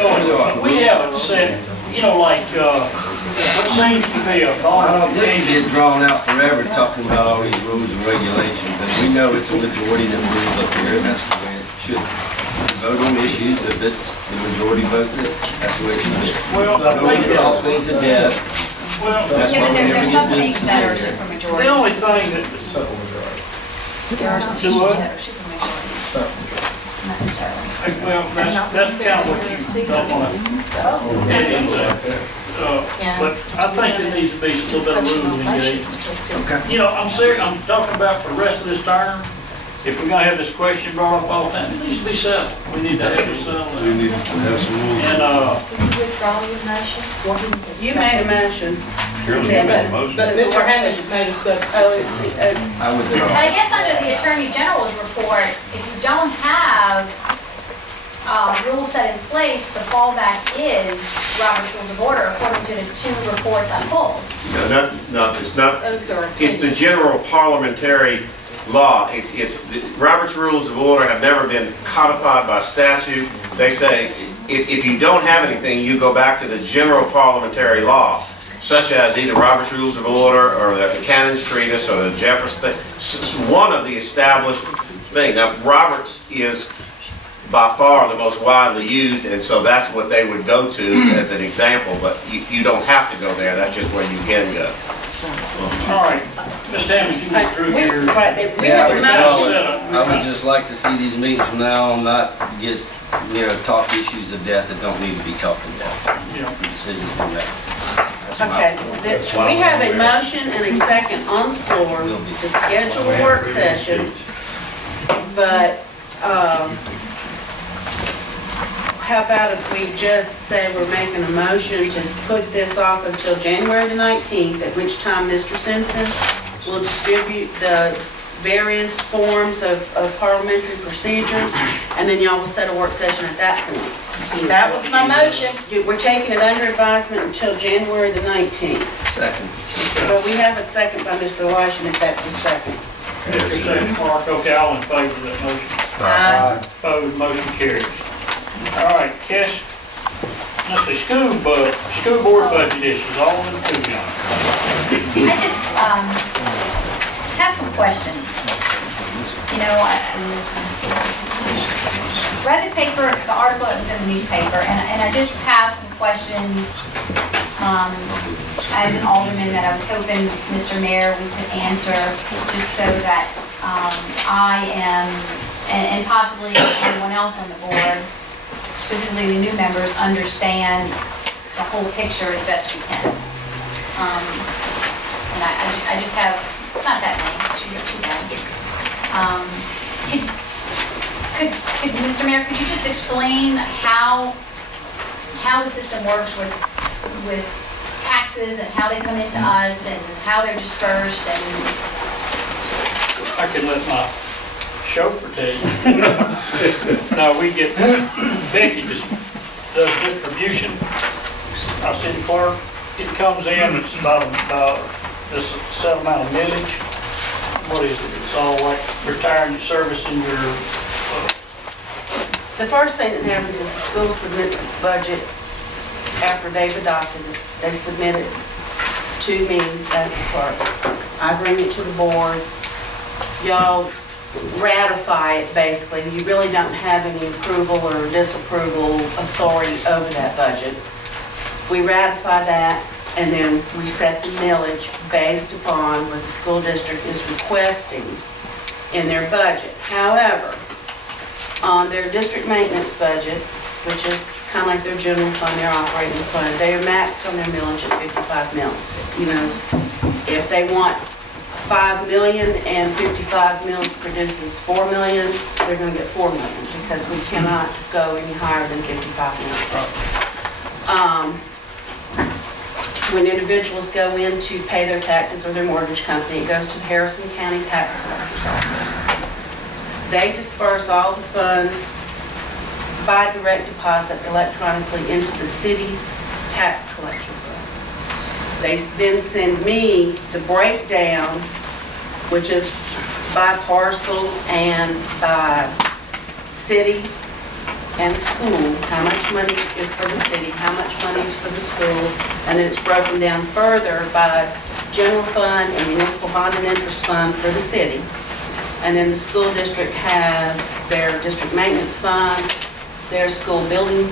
We haven't said, you know, like, what seems to be a long This gets drawn out forever talking about all these rules and regulations, and we know it's a majority that rules up here, and that's the way it should be. Vote on issues, if it's the majority votes it, that's the way it should be. Well, Nobody talks things to death. well, Yeah, but there's some things that are supermajority. the only thing that, There are some Do issues what? that are supermajority. Not necessarily. well, that's kind of what you don't want to head into. But I think there needs to be a little bit of rules and engagement. You know, I'm serious, I'm talking about for the rest of this term, if we're gonna have this question brought up all the time, it needs to be settled. We need to have it settled. We need to have some rules. And, Can you withdraw your motion? You made a motion. But Mr. Hamish has made a substitute. I would But I guess under the Attorney General's report, if you don't have rules set in place, the fallback is Robert's Rules of Order according to the two reports I pulled. No, it's not. Oh, sorry. It's the general parliamentary law. Robert's Rules of Order have never been codified by statute. They say if you don't have anything, you go back to the general parliamentary law, such as either Robert's Rules of Order or the Cannon's Treatise or the Jefferson, one of the established things. Now, Roberts is by far the most widely used, and so that's what they would go to as an example, but you don't have to go there. That's just where you can go. all right, Ms. Davis, you get through here. Yeah, I would just like to see these meetings from now on not get, talk issues of death that don't need to be talked about. Yeah. Decisions be made. Okay, we have a motion and a second on the floor to schedule a work session, but how about if we just say we're making a motion to put this off until January the 19th, at which time Mr. Simpson will distribute the various forms of parliamentary procedures, and then y'all will set a work session at that point. That was my motion. We're taking it under advisement until January the 19th. Second. But we have a second by Mr. Elisha, if that's a second. Mr. Second, Mark, okay, all in favor of that motion? Opposed, motion carries. All right, Cash, let's see, school board budget issues, all in the two now. I just have some questions. You know, I read the paper, the article that was in the newspaper, and I just have some questions as an alderman that I was hoping, Mr. Mayor, we could answer, just so that I am, and possibly everyone else on the board, specifically the new members, understand the whole picture as best we can. And I just have, it's not that many, too bad. Could Mr. Mayor, could you just explain how the system works with taxes and how they come into us and how they're dispersed? And I could let my chauffeur tell you. No, we get, Becky just does distribution. Our city clerk, it comes in, it's about this set amount of millage. What is it? It's all like retiring your service and your... The first thing that happens is the school submits its budget after they've adopted it. They submit it to me as the clerk. I bring it to the board. Y'all ratify it, basically. You really don't have any approval or disapproval authority over that budget. We ratify that, and then we set the millage based upon what the school district is requesting in their budget. However, on their district maintenance budget, which is kind of like their general fund, their operating fund, they are maxed on their millage at 55 mils. You know, if they want 5 million and 55 mils produces 4 million, they're going to get 4 million because we cannot go any higher than 55 mils. When individuals go in to pay their taxes or their mortgage company, it goes to the Harrison County Tax Collector's Office. They disperse all the funds by direct deposit electronically into the city's tax collection fund. They then send me the breakdown, which is by parcel and by city, and school, how much money is for the city, how much money is for the school, and then it's broken down further by general fund and municipal bond and interest fund for the city. And then the school district has their district maintenance fund, their school building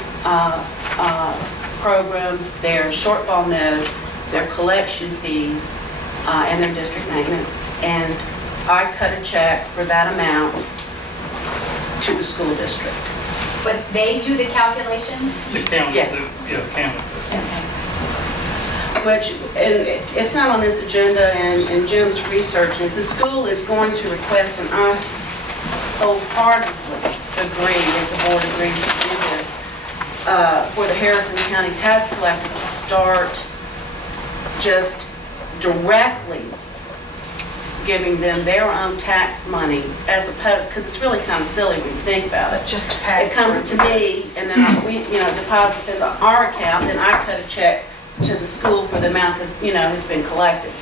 program, their shortfall note, their collection fees, and their district maintenance. And I cut a check for that amount to the school district. But they do the calculations? The county, Yes. yeah, county. Which, and it's not on this agenda, and Jim's researching it. The school is going to request, and I wholeheartedly agree, if the board agrees to do this, for the Harrison County Tax Collector to start just directly giving them their own tax money, as opposed, because it's really kind of silly when you think about it. It's just a pass. It comes to me, and then we, deposits into our account, and I cut a check to the school for the amount that, has been collected.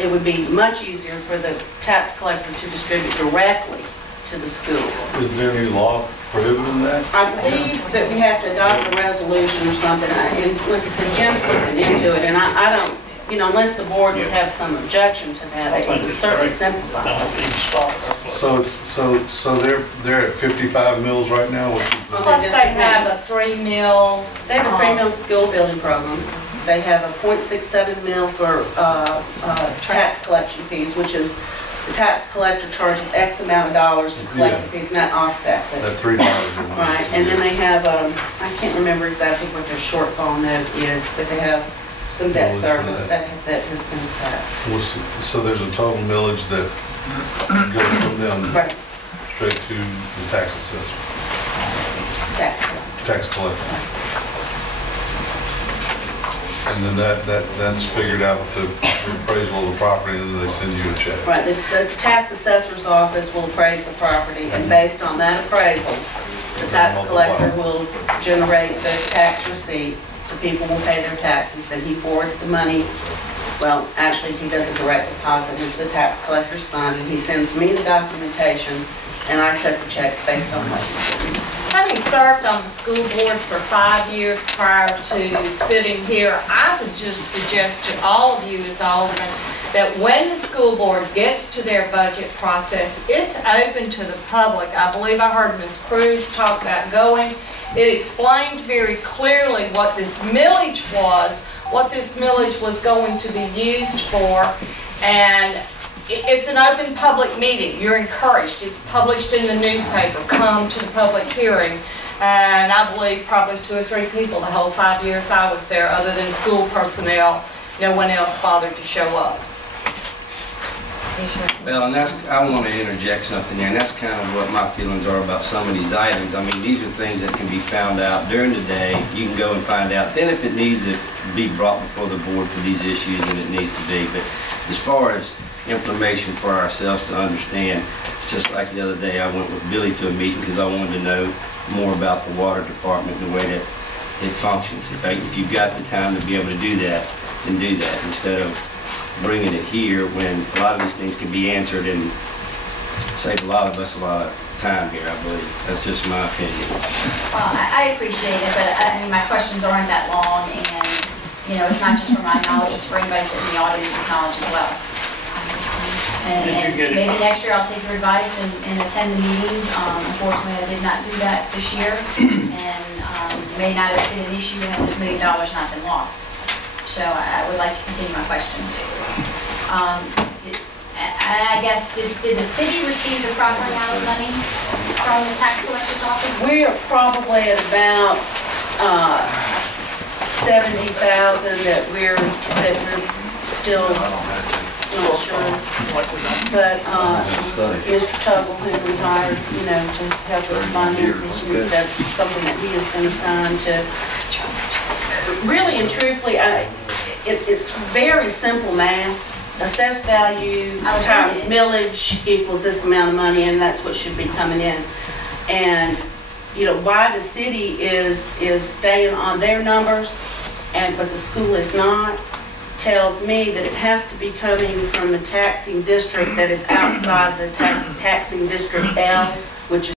It would be much easier for the tax collector to distribute directly to the school. Is there any law prohibiting that? I believe that we have to adopt a resolution or something, and like I said, Jim's looking into it, and I don't, unless the board would have some objection to that, it would certainly simplify it. So they're at 55 mills right now, which is the, Plus they have a 3 mil. They have a 3 mil school building program. They have a .67 mil for tax collection fees, which is the tax collector charges X amount of dollars to collect the fees, and that offsets it. that $3. Right, and then they have, I can't remember exactly what their shortfall note is, but they have some debt service that has been set. So there's a total millage that goes from them Right, straight to the tax assessor, tax collector. tax collector. And then that's figured out with the appraisal of the property, and then they send you a check. Right, the tax assessor's office will appraise the property, and based on that appraisal, the tax collector will generate the tax receipts. The people will pay their taxes, then he forwards the money. Well, actually, he does a direct deposit into the tax collector's fund, and he sends me the documentation, and I cut the checks based on what he's given me. Having served on the school board for 5 years prior to sitting here, I would just suggest to all of you as aldermen that when the school board gets to their budget process, it's open to the public. I believe I heard Ms. Cruz talk about going. It explained very clearly what this millage was, what this millage was going to be used for, and it's an open public meeting. You're encouraged. It's published in the newspaper. Come to the public hearing. And I believe probably 2 or 3 people the whole 5 years I was there, other than school personnel, no one else bothered to show up. Well, and I want to interject something there, and that's kind of what my feelings are about some of these items. I mean, these are things that can be found out during the day. You can go and find out. Then if it needs to be brought before the board for these issues, then it needs to be. But as far as information for ourselves to understand, just like the other day, I went with Billy to a meeting because I wanted to know more about the water department, the way that it functions. If you've got the time to be able to do that, then do that instead of bringing it here when a lot of these things can be answered and save a lot of us a lot of time here, I believe. That's just my opinion. Well, I appreciate it, but I mean, my questions aren't that long, and, it's not just for my knowledge, it's for anybody sitting in the audience's knowledge as well. And maybe next year I'll take your advice and attend the meetings. Unfortunately, I did not do that this year, and may not have been an issue had this $1 million not been lost. So I would like to continue my questions. I guess, did the city receive the proper amount of money from the tax collector's office? We are probably at about 70,000 that we're still not sure. But Mr. Tuggle, who we hired, to help with finances, that's something that he has been assigned to. Really and truthfully, it's very simple math. Assessed value times millage equals this amount of money, and that's what should be coming in. And why the city is staying on their numbers, but the school is not, tells me that it has to be coming from the taxing district that is outside the taxing district L, which is